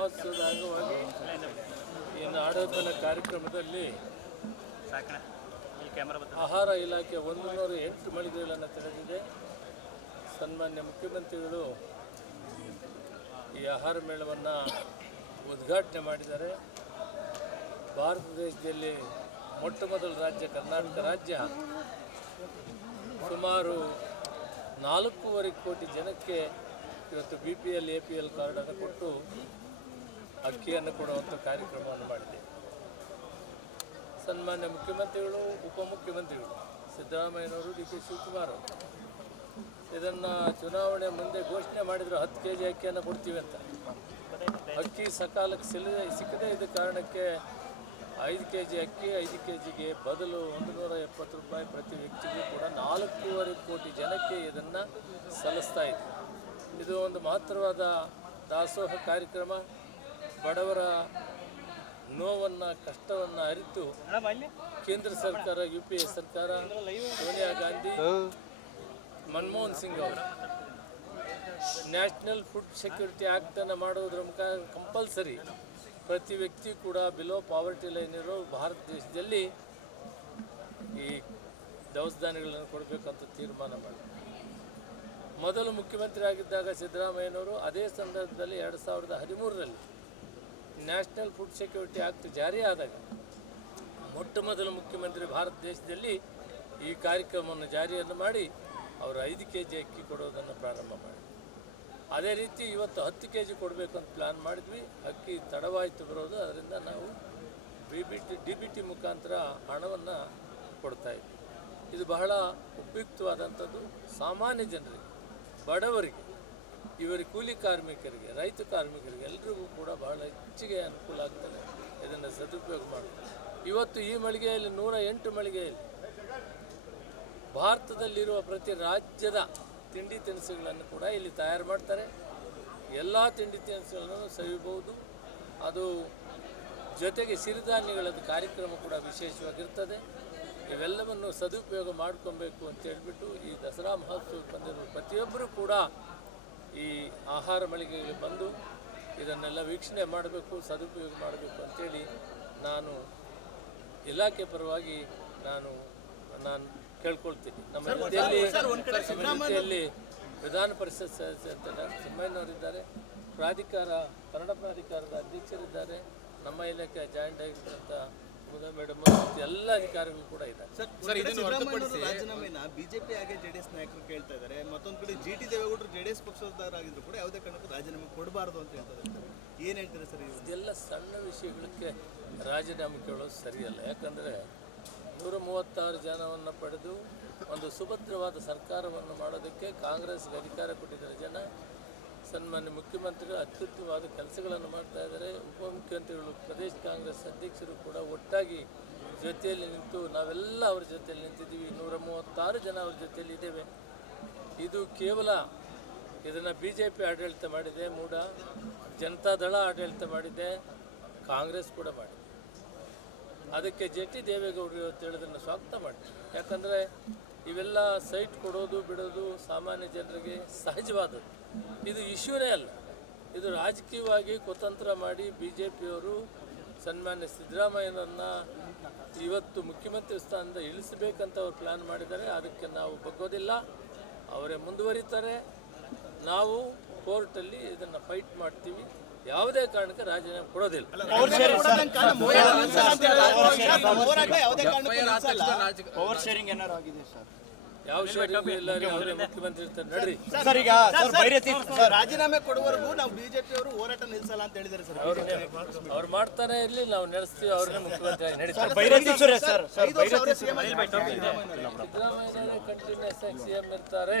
ಮಹೋತ್ಸವದ ಅಂಗವಾಗಿ ಈ ನಾಡೋದನ ಕಾರ್ಯಕ್ರಮದಲ್ಲಿ ಆಹಾರ ಇಲಾಖೆ ಒಂದು ನೂರ ಎಂಟು ಮಳಿಗೆಗಳನ್ನು ತೆರೆದಿದೆ. ಸನ್ಮಾನ್ಯ ಮುಖ್ಯಮಂತ್ರಿಗಳು ಈ ಆಹಾರ ಮೇಳವನ್ನು ಉದ್ಘಾಟನೆ ಮಾಡಿದ್ದಾರೆ. ಭಾರತ ದೇಶದಲ್ಲಿ ಮೊಟ್ಟ ಮೊದಲ ರಾಜ್ಯ ಕರ್ನಾಟಕ ರಾಜ್ಯ. ಸುಮಾರು ನಾಲ್ಕೂವರೆ ಕೋಟಿ ಜನಕ್ಕೆ ಇವತ್ತು B P L A P L ಕಾರ್ಡನ್ನು ಕೊಟ್ಟು ಅಕ್ಕಿಯನ್ನು ಕೊಡುವಂಥ ಕಾರ್ಯಕ್ರಮವನ್ನು ಮಾಡಿದೆ. ಸನ್ಮಾನ್ಯ ಮುಖ್ಯಮಂತ್ರಿಗಳು, ಉಪಮುಖ್ಯಮಂತ್ರಿಗಳು, ಸಿದ್ದರಾಮಯ್ಯನವರು, ಡಿ ಕೆ ಶಿವಕುಮಾರ್ ಅವರು. ಇದನ್ನು ಚುನಾವಣೆ ಮುಂದೆ ಘೋಷಣೆ ಮಾಡಿದರು ಹತ್ತು ಕೆ ಜಿ ಅಕ್ಕಿಯನ್ನು ಕೊಡ್ತೀವಿ ಅಂತ. ಅಕ್ಕಿ ಸಕಾಲಕ್ಕೆ ಸಿಲ್ಲದೆ ಸಿಕ್ಕದೆ ಇದ್ದ ಕಾರಣಕ್ಕೆ ಐದು ಕೆ ಜಿ ಅಕ್ಕಿ ಐದು ಕೆ ಜಿಗೆ ಬದಲು ಒಂದು ನೂರ ಎಪ್ಪತ್ತು ರೂಪಾಯಿ ಪ್ರತಿ ವ್ಯಕ್ತಿಗೂ ಕೂಡ ನಾಲ್ಕೂವರೆ ಕೋಟಿ ಜನಕ್ಕೆ ಇದನ್ನು ಸಲ್ಲಿಸ್ತಾ ಇದೆ ಇದು ಒಂದು ಮಹತ್ತರವಾದ ದಾಸೋಹ ಕಾರ್ಯಕ್ರಮ. ಬಡವರ ನೋವನ್ನು ಕಷ್ಟವನ್ನು ಅರಿತು ಕೇಂದ್ರ ಸರ್ಕಾರ ಯು ಪಿ ಎ ಸರ್ಕಾರ ಸೋನಿಯಾ ಗಾಂಧಿ ಮನಮೋಹನ್ ಸಿಂಗ್ ಅವರು. ನ್ಯಾಷನಲ್ ಫುಡ್ ಸೆಕ್ಯೂರಿಟಿ ಆ್ಯಕ್ಟನ್ನು ಮಾಡೋದ್ರ ಮುಖಾಂತರ ಕಂಪಲ್ಸರಿ ಪ್ರತಿ ವ್ಯಕ್ತಿ ಕೂಡ ಬಿಲೋ ಪಾವರ್ಟಿ ಲೈನ್ ಇರೋ ಭಾರತ ದೇಶದಲ್ಲಿ ಈ ದವಸ ಧಾನ್ಯಗಳನ್ನು ಕೊಡಬೇಕಂತ ತೀರ್ಮಾನ ಮಾಡಿ. ಮೊದಲು ಮುಖ್ಯಮಂತ್ರಿ ಆಗಿದ್ದಾಗ ಸಿದ್ದರಾಮಯ್ಯನವರು ಅದೇ ಸಂದರ್ಭದಲ್ಲಿ ಎರಡು ಸಾವಿರದ ಹದಿಮೂರರಲ್ಲಿ ನ್ಯಾಷನಲ್ ಫುಡ್ ಸೆಕ್ಯೂರಿಟಿ ಆ್ಯಕ್ಟ್ ಜಾರಿ ಆದಾಗ ಮೊಟ್ಟ ಮೊದಲ ಮುಖ್ಯಮಂತ್ರಿ ಭಾರತ ದೇಶದಲ್ಲಿ ಈ ಕಾರ್ಯಕ್ರಮವನ್ನು ಜಾರಿಯನ್ನು ಮಾಡಿ ಅವರು ಐದು ಕೆ ಜಿ ಅಕ್ಕಿ ಕೊಡೋದನ್ನು ಪ್ರಾರಂಭ ಮಾಡಿ ಅದೇ ರೀತಿ ಇವತ್ತು ಹತ್ತು ಕೆ ಜಿ ಕೊಡಬೇಕು ಅಂತ ಪ್ಲ್ಯಾನ್ ಮಾಡಿದ್ವಿ. ಅಕ್ಕಿ ತಡವಾಯಿತು ಬರೋದು. ಅದರಿಂದ ನಾವು B B T D B T ಮುಖಾಂತರ ಹಣವನ್ನು ಕೊಡ್ತಾ ಇದ್ವಿ. ಇದು ಬಹಳ ಉಪಯುಕ್ತವಾದಂಥದ್ದು. ಸಾಮಾನ್ಯ ಜನರಿಗೆ, ಬಡವರಿಗೆ ಇವರಿಗೆ ಕೂಲಿ ಕಾರ್ಮಿಕರಿಗೆ, ರೈತ ಕಾರ್ಮಿಕರಿಗೆ ಎಲ್ರಿಗೂ ಕೂಡ ಬಹಳ ಹೆಚ್ಚಿಗೆ ಅನುಕೂಲ ಆಗ್ತದೆ. ಇದನ್ನು ಸದುಪಯೋಗ ಮಾಡಬೇಕು ಇವತ್ತು ಈ ಮಳಿಗೆಯಲ್ಲಿ, ನೂರ ಎಂಟು ಮಳಿಗೆಯಲ್ಲಿ ಭಾರತದಲ್ಲಿರುವ ಪ್ರತಿ ರಾಜ್ಯದ ತಿಂಡಿ ತಿನಿಸುಗಳನ್ನು ಕೂಡ ಇಲ್ಲಿ ತಯಾರು ಮಾಡ್ತಾರೆ. ಎಲ್ಲ ತಿಂಡಿ ತಿನಿಸುಗಳನ್ನು ಸವಿಬಹುದು ಅದು ಜೊತೆಗೆ ಸಿರಿಧಾನ್ಯಗಳದ್ದು ಕಾರ್ಯಕ್ರಮ ಕೂಡ ವಿಶೇಷವಾಗಿರ್ತದೆ. ಇವೆಲ್ಲವನ್ನು ಸದುಪಯೋಗ ಮಾಡ್ಕೊಬೇಕು ಅಂತ ಹೇಳ್ಬಿಟ್ಟು ಈ ದಸರಾ ಮಹೋತ್ಸವಕ್ಕೆ ಬಂದಿರುವ ಪ್ರತಿಯೊಬ್ಬರೂ ಕೂಡ ಈ ಆಹಾರ ಮಳಿಗೆಗೆ ಬಂದು ಇದನ್ನೆಲ್ಲ ವೀಕ್ಷಣೆ ಮಾಡಬೇಕು ಸದುಪಯೋಗ ಮಾಡಬೇಕು ಅಂತೇಳಿ ನಾನು ಇಲಾಖೆ ಪರವಾಗಿ ನಾನು ನಾನು ಕೇಳ್ಕೊಳ್ತೀನಿ. ನಮ್ಮ ಜೊತೆಯಲ್ಲಿ ನಮ್ಮ ಜೊತೆಯಲ್ಲಿ ವಿಧಾನ ಪರಿಷತ್ ಸದಸ್ಯರಾದ ಸಿದ್ದಯ್ಯನವರಿದ್ದಾರೆ ಪ್ರಾಧಿಕಾರ ಕನ್ನಡ ಪ್ರಾಧಿಕಾರದ ಅಧ್ಯಕ್ಷರಿದ್ದಾರೆ. ನಮ್ಮ ಇಲಾಖೆ ಜಾಯಿಂಟ್ ಡೈರೆಕ್ಟರ್ ಅಂತ ಮುದ ಮೇಡಮ್ ಎಲ್ಲ ಅಧಿಕಾರಿಗಳು ಕೂಡ ಇದ್ದಾರೆ. ರಾಜೀನಾಮೆನ ಬಿಜೆಪಿ ಹಾಗೆ ಜೆಡಿಎಸ್ ನಾಯಕರು ಕೇಳ್ತಾ ಇದ್ದಾರೆ. ಮತ್ತೊಂದು ಕಡೆ ಜಿ ಟಿ ದೇವೇಗೌಡರು ಜೆಡಿಎಸ್ ಪಕ್ಷದವರಾಗಿದ್ರು ಕೂಡ ಯಾವುದೇ ಕಾರಣಕ್ಕೂ ರಾಜೀನಾಮೆ ಕೊಡಬಾರದು ಅಂತ ಹೇಳ್ತಾರೆ. ಇದ್ದಾರೆ ಏನ್ ಹೇಳ್ತೀರಾ ಸರ್ ಇದೆಲ್ಲ ಸಣ್ಣ ವಿಷಯಗಳಿಗೆ ರಾಜೀನಾಮೆ ಕೇಳೋದು ಸರಿಯಲ್ಲ. ಯಾಕಂದರೆ ನೂರ ಮೂವತ್ತಾರು ಜನವನ್ನು ಪಡೆದು ಒಂದು ಸುಭದ್ರವಾದ ಸರ್ಕಾರವನ್ನು ಮಾಡೋದಕ್ಕೆ ಕಾಂಗ್ರೆಸ್ಗೆ ಅಧಿಕಾರ ಕೊಟ್ಟಿದ್ದಾರೆ ಜನ. ಸನ್ಮಾನ್ಯ ಮುಖ್ಯಮಂತ್ರಿಗಳು ಅತ್ಯುತ್ತಮವಾದ ಕೆಲಸಗಳನ್ನು ಮಾಡ್ತಾ ಇದ್ದಾರೆ. ಉಪಮುಖ್ಯಮಂತ್ರಿಗಳು, ಪ್ರದೇಶ ಕಾಂಗ್ರೆಸ್ ಅಧ್ಯಕ್ಷರು ಕೂಡ ಒಟ್ಟಾಗಿ ಜೊತೆಯಲ್ಲಿ ನಿಂತು ನಾವೆಲ್ಲ ಅವ್ರ ಜೊತೆಯಲ್ಲಿ ನಿಂತಿದ್ದೀವಿ. ನೂರ ಮೂವತ್ತಾರು ಜನ ಅವ್ರ ಜೊತೆಯಲ್ಲಿ ಇದ್ದೇವೆ. ಇದು ಕೇವಲ ಇದನ್ನು ಬಿ ಜೆ ಪಿ ಆಡಳಿತ ಮಾಡಿದೆ ಮೂಡ ಜನತಾದಳ ಆಡಳಿತ ಮಾಡಿದೆ, ಕಾಂಗ್ರೆಸ್ ಕೂಡ ಮಾಡಿದೆ. ಅದಕ್ಕೆ ಜೆ ಟಿ ದೇವೇಗೌಡರು ಇವತ್ತು ಹೇಳೋದನ್ನು ಸ್ವಾಗತ ಮಾಡಿ ಯಾಕಂದರೆ ಇವೆಲ್ಲ ಸೈಟ್ ಕೊಡೋದು, ಬಿಡೋದು ಸಾಮಾನ್ಯ ಜನರಿಗೆ ಸಹಜವಾದದ್ದು. ಇದು ಇಶ್ಯೂನೇ ಅಲ್ಲ. ಇದು ರಾಜಕೀಯವಾಗಿ ಕುತಂತ್ರ ಮಾಡಿ ಬಿ ಜೆ ಪಿಯವರು ಸನ್ಮಾನ್ಯ ಸಿದ್ದರಾಮಯ್ಯನನ್ನು ಇವತ್ತು ಮುಖ್ಯಮಂತ್ರಿ ಸ್ಥಾನದಿಂದ ಇಳಿಸಬೇಕಂತ ಅವ್ರು ಪ್ಲ್ಯಾನ್ ಮಾಡಿದ್ದಾರೆ. ಅದಕ್ಕೆ ನಾವು ಬಗ್ಗೋದಿಲ್ಲ. ಅವರೇ ಮುಂದುವರಿತಾರೆ. ನಾವು ಕೋರ್ಟಲ್ಲಿ ಇದನ್ನು ಫೈಟ್ ಮಾಡ್ತೀವಿ. ಯಾವುದೇ ಕಾರಣಕ್ಕೆ ರಾಜೀನಾಮೆ ಕೊಡೋದಿಲ್ಲ. ಪವರ್ ಶೇರಿಂಗ್ ಏನಾರು ಆಗಿದೆ ಸರ್ ಯಾವ ಮುಖ್ಯಮಂತ್ರಿ ಇರ್ತಾರೆ ನಡ್ರಿ ಸರ್ ಈಗ ರಾಜೀನಾಮೆ ಕೊಡುವವರೆಗೂ ನಾವು ಬಿಜೆಪಿ ಅವರು ಹೋರಾಟ ನಿಲ್ಸಲ್ಲ ಅಂತ ಹೇಳಿದ್ದಾರೆ ಸರ್ ಅವ್ರು ಮಾಡ್ತಾರೆ ಇರ್ಲಿ ನಾವು ನಡೆಸ್ತೀವಿ ಅವ್ರನ್ನ ಮುಖ್ಯಮಂತ್ರಿ ನಡೀತಾರೆ. ಸಿದ್ದರಾಮಯ್ಯನವರೇ ಕಂಟಿನ್ಯೂಸ್ ಆಗಿ ಸಿ ಇರ್ತಾರೆ